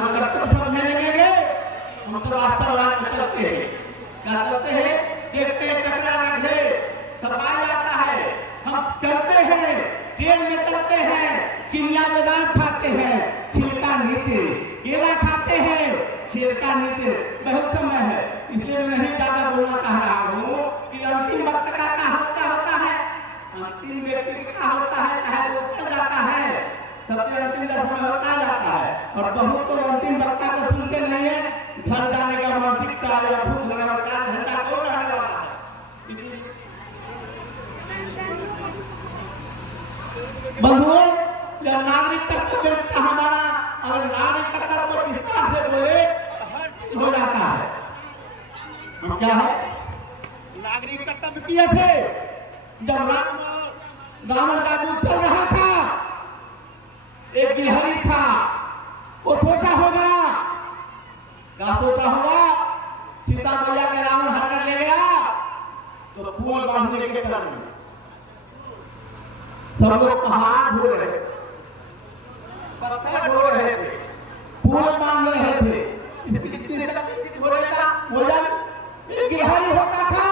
कर्तव्य सब मिलेंगे। हम तो रास्ता में चलते हैं, क्या चलते हैं, देखते हैं कचरा का ढेर सफाई आता है, हम चलते हैं, ट्रेन में चलते हैं, चिड़िया बादाम खाते हैं, छिलका नीचे, केला खाते हैं, छिलका नीचे, बहुत समय है, इसलिए मैं नहीं ज्यादा बोलना चाह रहा हूँ कि अंतिम वक्त का क्या होता है, अंतिम व्यक्ति का होता है, चाहे वो उतर जाता है, सबसे अंतिम दशा होता जाता है। और बहुत तो अंतिम वक्ता को सुनते नहीं है, घर जाने का मानसिकता या भूख लगा 4 घंटा कौन रहने वाला है। बंधुओं, यह नागरिक कर्तव्य का हमारा, अगर नागरिक कर्तव्य को विस्तार से बोले तो हर चीज हो जाता है। हम क्या है, नागरिक कर्तव्य किए थे जब रावण का युद्ध चल रहा था, एक गिलहरी था, वो सोचा होगा, क्या सोचा होगा, सीता मैया के रावण हर कर ले गया तो फूल बांधने के क्रम में सब लोग पहाड़ ढो रहे थे, पत्थर ढो रहे थे, फूल बांध रहे थे, इसकी कितनी शक्ति हो रहा था, वो जब एक गिलहरी होता था,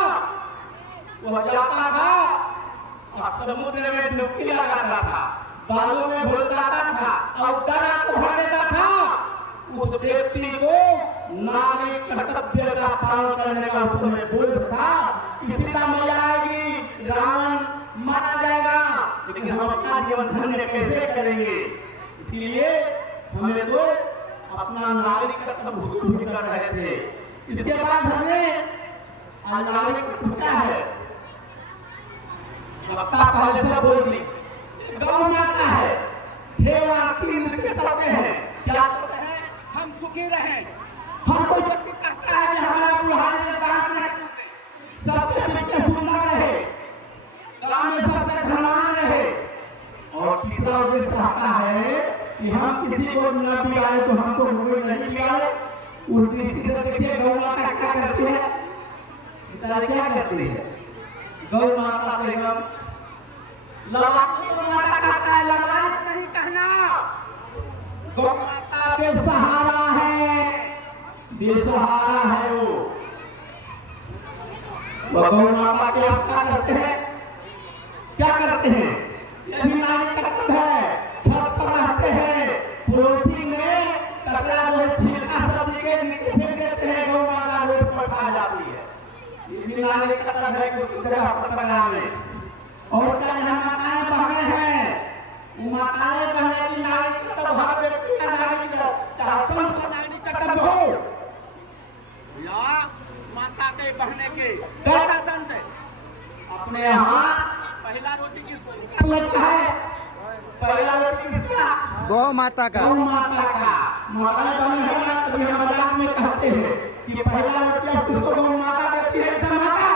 वह जाता था और समुद्र में डुबकी लगाता था, बालू में घुल जाता था और दरा को भर देता था, उस व्यक्ति को नागरिक कर्तव्य का पालन करने का उस समय बोध था। सीता मैया आएगी, रावण मारा जाएगा, लेकिन हम अपना जीवन धन्य कैसे करेंगे, इसलिए हमें तो अपना नागरिक कर्तव्य भी कर रहे थे। इसके बाद हमने नागरिक क्या है, वक्ता पहले से बोल दी, गौ माता है, खेवा तीन के चलते हैं, क्या कहते हैं, हम सुखी रहें, हम कोई व्यक्ति चाहता है कि हमारा बुढ़ाने में दांत न टूटे, सबके बिल्कुल सुंदर रहे, गांव में सबसे धनवान रहे, और तीसरा उद्देश्य चाहता है कि हम किसी को न बिगाड़े तो हमको कोई नहीं बिगाड़े। उस दृष्टि से देखिए गौ माता क्या करती है, क्या करती है, गौ माता से हम गौ माता कहता है, लवारिस नहीं कहना, गौ माता बेसहारा है, बेसहारा है वो गौ माता के आप क्या करते हैं, क्या करते हैं, ये भी नागरिक कर्तव्य है, छत पर रहते हैं, पड़ोसी में कचरा जो है छिलका सब्जी के नीचे फेंक देते हैं, गौ माता रोड पर खा जाती है, ये भी नागरिक कर्तव्य है कि उस जगह पर टकरा में। और क्या यहाँ माताएं बहने हैं, माताएं बहने की नागरिक कर्तव्य हर व्यक्ति का नागरिक चाहे संत का नागरिक कर्तव्य हो या माता के बहने के, कैसा संत है, अपने यहाँ पहला रोटी किसको लगता है, पहला रोटी किसका, गौ माता का, गौ माता का। माताएं बहने हैं ना, कभी हम मजाक में कहते हैं कि पहला रोटी अब किसको गौ माता देती है, ऐसा माता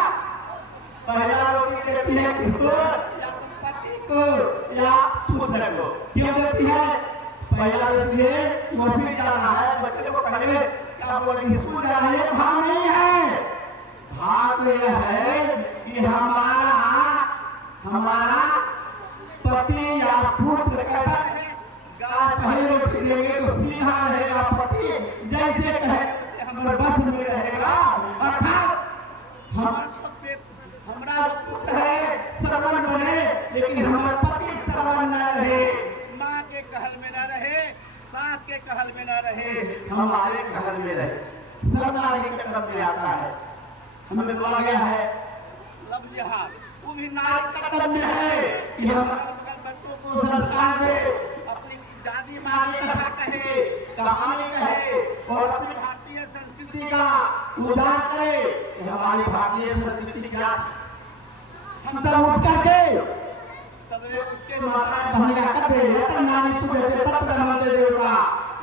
पहला रोटी देती है किसको, या तो पति को या पुत्र को, क्यों देती है, पहला देती है वो भी जाना है, बच्चे को पहले क्या बोले स्कूल जाना है, भाव नहीं है, भाव तो यह है कि हमारा पति या पुत्र कैसा है, गाय पहले रोटी देंगे तो सीधा रहेगा, पति जैसे कहे हमारे बस में रहेगा, अर्थात हमारा पुत्र है श्रवण बने, लेकिन हमारा पति श्रवण न रहे, माँ के कहल में न रहे, सास के कहल में न रहे, हमारे कहल में रहे, सब नागरिक कर्तव्य में आता है। हमें बोला गया है लव जिहाद, वो भी नागरिक कर्तव्य है कि हम बच्चों को संस्कार दे, अपनी दादी माँ की कथा कहे, कहानी कहे और अपनी भारतीय संस्कृति का उद्धार करे। हमारी भारतीय संस्कृति क्या, हम सब उठ करके सबने उठ के माता बहनिया करते हैं, नानी पूजते तत्व नमस्ते देवता,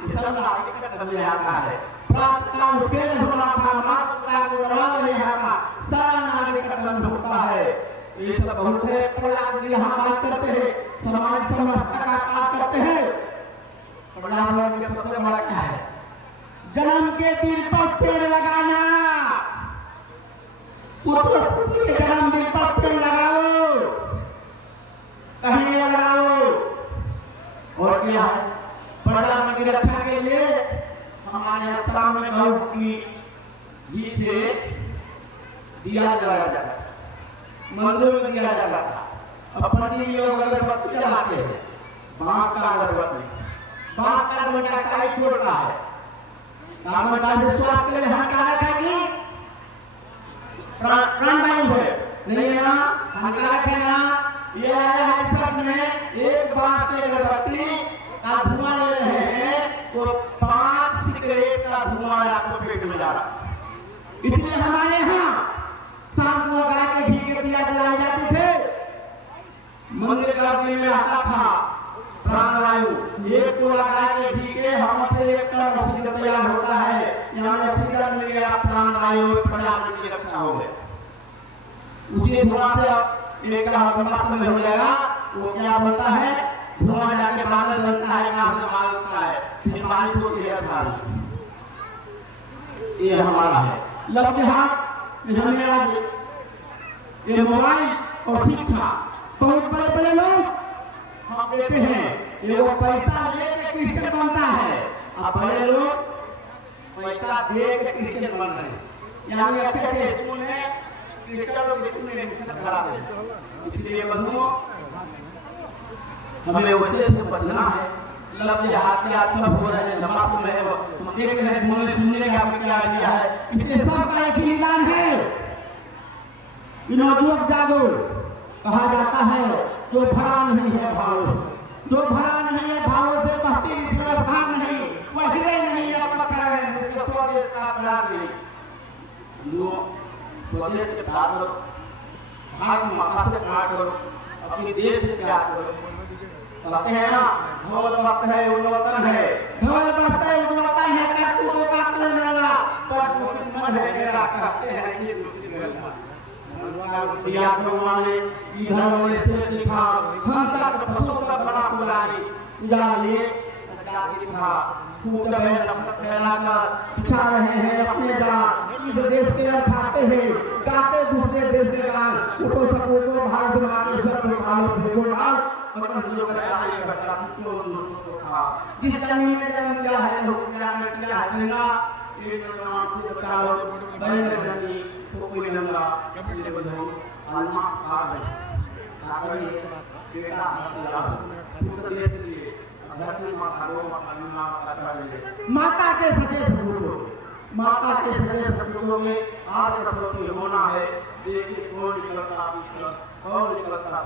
ये सब नागरिक कर्तव्य आता है। प्रातः काल उठ के होना था, माता को नमाज लेना था, सारा नागरिक कर्तव्य होता है। ये सब बहुत है, प्रयाग जी हम बात करते हैं, समाज समरसता का काम करते हैं। प्रयाग में सबसे बड़ा क्या है, जन्म के दिन पर पेड़ लगाना, पुत्र पुत्री के जन्मदिन पर पेड़ लगाओ, कहीं लगाओ। और क्या है, पर्यावरण की रक्षा के लिए हमारे यहाँ शाम में गौ की घी से दिया जलाया जाता है, मंदिरों में दिया जाता है। अब पंडित लोग अगरबत्ती जलाते हैं, बांस का अगरबत्ती, बांस का डंडा काई छोड़ता है। कामन का स्वाद के लिए हम क्या रखेंगे? प्राणवायु है नहीं है ना, हानिकारक है ना। ये आया है सब में एक बांस के अगरबत्ती का धुआं ले रहे हैं तो 5 सिगरेट का धुआं आपको पेट में जा रहा है। इसलिए हमारे यहाँ शाम को गाय के घी के दिया जलाए जाते थे। मंदिर करने में आता था प्राणवायु, एक टोला गाय के घी के हमसे 1 टन ऑक्सीजन तैयार होता है। यहाँ ऑक्सीजन मिल गया, प्राणवायु पर्यावरण की रक्षा हो गई। उसी धुआं से एक लंबा समय हो जाएगा, वो क्या बनता है? धुआं जाके बादल बनता है, कहाँ से बादल बनता है, फिर बारिश होती है। ये हमारा है लक्ष्य। हमें आज ये मोबाइल और शिक्षा बहुत बड़े बड़े लोग हम देते हैं, ये वो पैसा लेके क्रिश्चियन बनता है। अब बड़े लोग पैसा दे के क्रिश्चियन बन रहे हैं। यहाँ अच्छे अच्छे स्कूल है, क्रिश्चियन लोग स्कूल में एडमिशन कराते हैं। इसलिए बंधुओं, हमें वैसे से बचना है। लफ्ज़ हाथ सब हो रहे हैं, जमात में तुम देख रहे हैं, बोलने सुनने का आपने क्या किया है। इसलिए सबका एक ही निदान है, युवक जागो। कहा जाता है जो भरा नहीं है भावों से, जो भरा नहीं है भावों से बहती इसमें स्थान नहीं, वह हृदय नहीं है पत्थर है, मुझे स्वदेश का प्यार नहीं। जो स्वदेश के प्यार करो, भारत माता से प्यार करो, अपने देश से प्यार करो। कहते हैं ना, धवल वक्त है उद्वतन है, धवल वक्त है उद्वतन है, करतूतों का कल डाला पर मन है मेरा, कहते हैं ये दूसरी गलत दिया भगवान ने इधर वाले से दिखा, हम तक पशु का बना पुजारी पूजा लिए दिखा, फूट है नफरत फैलाकर पिछा रहे हैं अपने जान। इस देश के यार खाते हैं, गाते दूसरे देश के गान, उठो सपूतो भारत माँ के सब कालो फेंको डाल, जिस जमीन में जन्म दिया है लोग ज्ञान किया है ना, ये नाम से कालो बने जनी तो कोई नंगा कभी बदलो आलमा आ गए आकर ये बेटा पूरे देश के लिए धरती माता रो माता के सच्चे सपूतों, माता के सच्चे सपूतों में आज का होना है। देखिए कौन निकलता कौन निकलता